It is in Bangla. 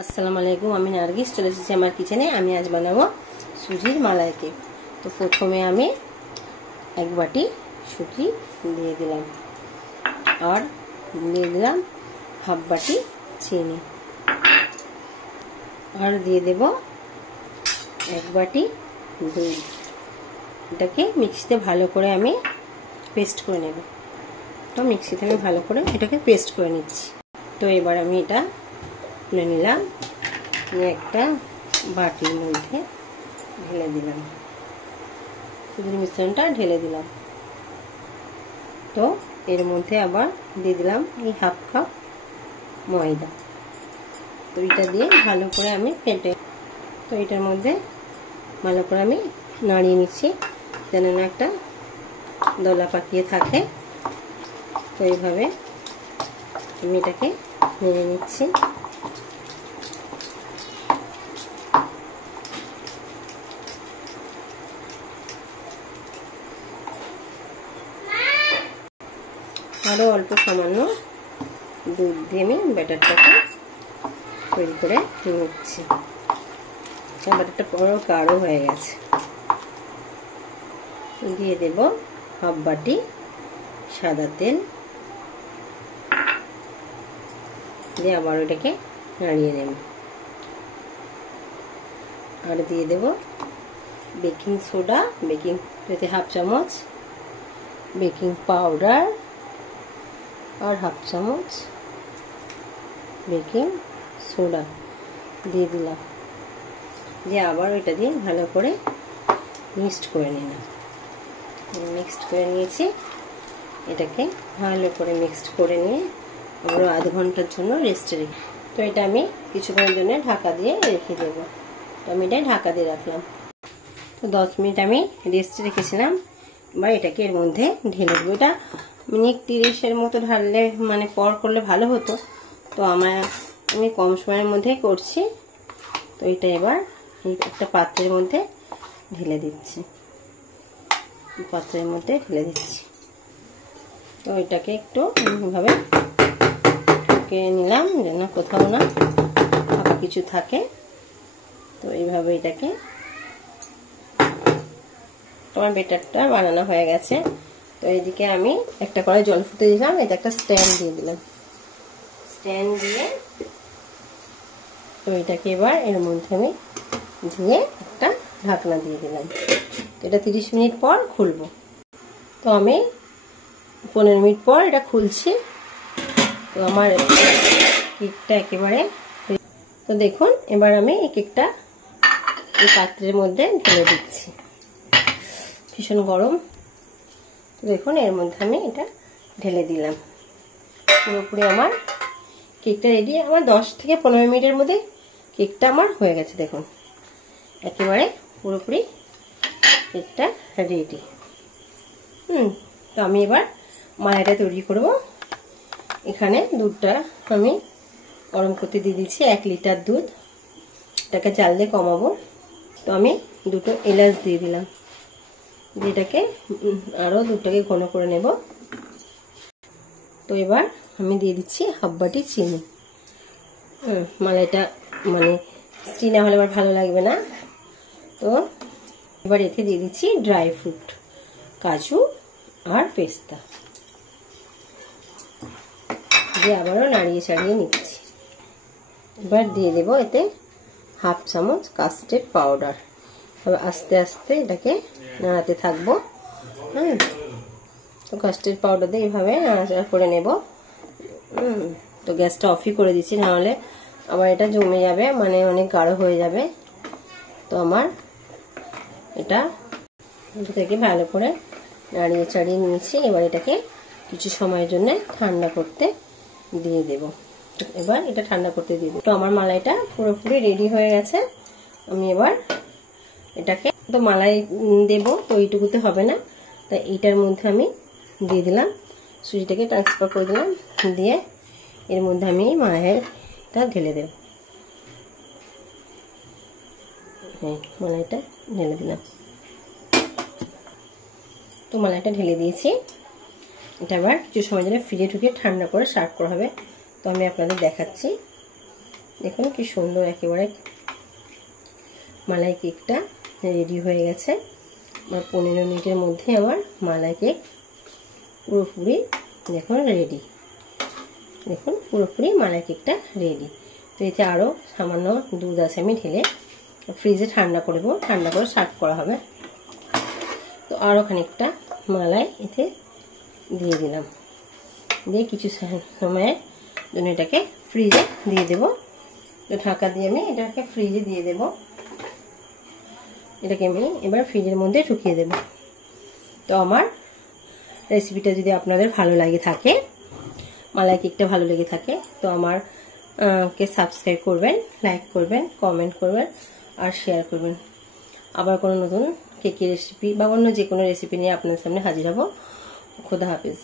আসসালামু আলাইকুম, আমি নার্গিস চলে এসেছি আমার কিচেনে। আমি আজ বানাবো সুজির মালাই কেক। তো প্রথমে আমি এক বাটি সুজি দিয়ে দিলাম, আর দিয়ে দিলাম হাফ বাটি চিনি, আর দিয়ে দেব এক বাটি দুধ। এটাকে মিক্সিতে ভালো করে আমি পেস্ট করে নেব। তো মিক্সিতে আমি ভালো করে এটাকে পেস্ট করে নিচ্ছি। তো এবার আমি এটা তুলে নিলাম, একটা বাটির মধ্যে ঢেলে দিলাম, সুজির মিশ্রণটা ঢেলে দিলাম। তো এর মধ্যে আবার দিয়ে দিলাম এই হাফ কাপ ময়দা। তো এটা দিয়ে ভালো করে আমি ফেটে, তো এটার মধ্যে ভালো করে আমি নাড়িয়ে নিচ্ছি যেন না একটা দলা পাকিয়ে থাকে। তো এইভাবে আমি এটাকে নেড়ে নিচ্ছি। আরও অল্প সামান্য দুধ দিয়ে আমি ব্যাটারটাকে তৈরি করে নিচ্ছি। ব্যাটারটা পুরো গাঢ় হয়ে গেছে। দিয়ে দেব হাফ বাটি সাদা তেল, দিয়ে আবার ওটাকে নাড়িয়ে নেব। আর দিয়ে দেব বেকিং সোডা, এতে হাফ চামচ, বেকিং পাউডার আর হাফ চামচ বেকিং সোডা দিয়ে দিলাম। দিয়ে আবার ওইটা দিয়ে ভালো করে মিক্সড করে নিলাম। মিক্সড করে নিয়েছি। এটাকে ভালো করে মিক্সড করে নিয়ে আবার আধ ঘন্টার জন্য রেস্টে রেখে, তো এটা আমি কিছুক্ষণের জন্য ঢাকা দিয়ে রেখে দেবো। তো আমি এটা ঢাকা দিয়ে রাখলাম। তো 10 মিনিট আমি রেস্টে রেখেছিলাম। এবার এটাকে এর মধ্যে ঢেলে দেবো। এটা মিনিট 30-এর মতো ঢাললে মানে পর করলে ভালো হতো, তো আমি কম সময়ের মধ্যে করছি। তো এটা এবার একটা পাত্রের মধ্যে ঢেলে দিচ্ছি, তো এটাকে একটু এইভাবে ঢুকে নিলাম যেন কোথাও না ফাঁকা কিছু থাকে। তো এইভাবে এটাকে, তোমার ব্যাটারটা বানানো হয়ে গেছে। তো এইদিকে আমি একটা কড়াই জল ফুটে দিলাম, এটা একটা স্ট্যান্ড দিয়ে দিলাম। স্ট্যান্ড দিয়ে তো এটাকে এবার এর মধ্যে আমি দিয়ে একটা ঢাকনা দিয়ে দিলাম। তো এটা 30 মিনিট পর খুলবো। তো আমি 15 মিনিট পর এটা খুলছি। তো আমার কেকটা একেবারে, তো দেখুন এবার আমি এই কেকটা এই পাত্রের মধ্যে ঢেলে দিচ্ছি। ভীষণ গরম। দেখুন এর মধ্যে আমি এটা ঢেলে দিলাম। পুরোপুরি আমার কেকটা রেডি। আমার 10 থেকে 15 মিনিটের মধ্যে কেকটা আমার হয়ে গেছে। দেখুন একেবারে পুরোপুরি কেকটা রেডি। তো আমি এবার মালাইটা তৈরি করব। এখানে দুধটা আমি গরম করতে দিয়ে দিচ্ছি, 1 লিটার দুধ। এটাকে জাল দিয়ে কমাবো। তো আমি 2টো এলাচ দিয়ে দিলাম, যেটাকে আরও দুধটাকে ঘন করে নেব। তো এবার আমি দিয়ে দিচ্ছি হাফ বাটি চিনি। মালাইটা মানে চিনি না হলে আবার ভালো লাগবে না। তো এবার এতে দিয়ে দিচ্ছি ড্রাই ফ্রুট, কাজু আর পেস্তা, দিয়ে আবারও নাড়িয়ে চাড়িয়ে নিচ্ছি। এবার দিয়ে দেব এতে হাফ চামচ কাস্টার্ড পাউডার। তবে আস্তে আস্তে এটাকে নাড়াতে থাকবো। তো কাস্টার্ড পাউডার দিয়ে এইভাবে নাড়াচাড়া করে নেব। তো গ্যাসটা অফই করে দিচ্ছি, নাহলে আবার এটা জমে যাবে, মানে অনেক গাঢ় হয়ে যাবে। তো আমার এটা থেকে ভালো করে নাড়িয়ে চাড়িয়ে নিয়েছি। এবার এটাকে কিছু সময়ের জন্য ঠান্ডা করতে দিয়ে দেব। এবার এটা ঠান্ডা করতে দিয়ে দেব। তো আমার মালাইটা পুরোপুরি রেডি হয়ে গেছে। আমি এবার এটাকে, তো মালাই দেব তো এইটুকুতে হবে না, তাই এইটার মধ্যে আমি দিয়ে দিলাম, সুজিটাকে ট্রান্সফার করে দিলাম, দিয়ে এর মধ্যে আমি মালাইটা ঢেলে দেব। মালাইটা ঢেলে দিলাম। তো মালাইটা ঢেলে দিয়েছি। এটা আবার কিছু সময় জন্য ফ্রিজে ঢুকিয়ে ঠান্ডা করে সার্ভ করা হবে। তো আমি আপনাদের দেখাচ্ছি। দেখুন কি সুন্দর একেবারে মালাই কেকটা রেডি হয়ে গেছে। আমার 15 মিনিটের মধ্যে আমার মালাই কেক পুরোপুরি দেখুন রেডি। দেখুন পুরোপুরি মালাই কেকটা রেডি। তো এতে আরও সামান্য দুধ আছে, আমি ঢেলে ফ্রিজে ঠান্ডা করব, ঠান্ডা করে সার্ভ করা হবে। তো আরও খানিকটা মালাই এতে দিয়ে দিলাম, দিয়ে কিছু সময়ের জন্য এটাকে ফ্রিজে দিয়ে দেব। তো ঢাকা দিয়ে আমি এটাকে ফ্রিজে দিয়ে দেব। এটাকে আমি এবার ফ্রিজের মধ্যে ঢুকিয়ে দেব। তো আমার রেসিপিটা যদি আপনাদের ভালো লাগে থাকে, মালাই কেকটা ভালো লেগে থাকে, তো আমার কে সাবস্ক্রাইব করবেন, লাইক করবেন, কমেন্ট করবেন আর শেয়ার করবেন। আবার কোনো নতুন কেকের রেসিপি বা অন্য যে কোনো রেসিপি নিয়ে আপনাদের সামনে হাজির হব। খোদা হাফেজ।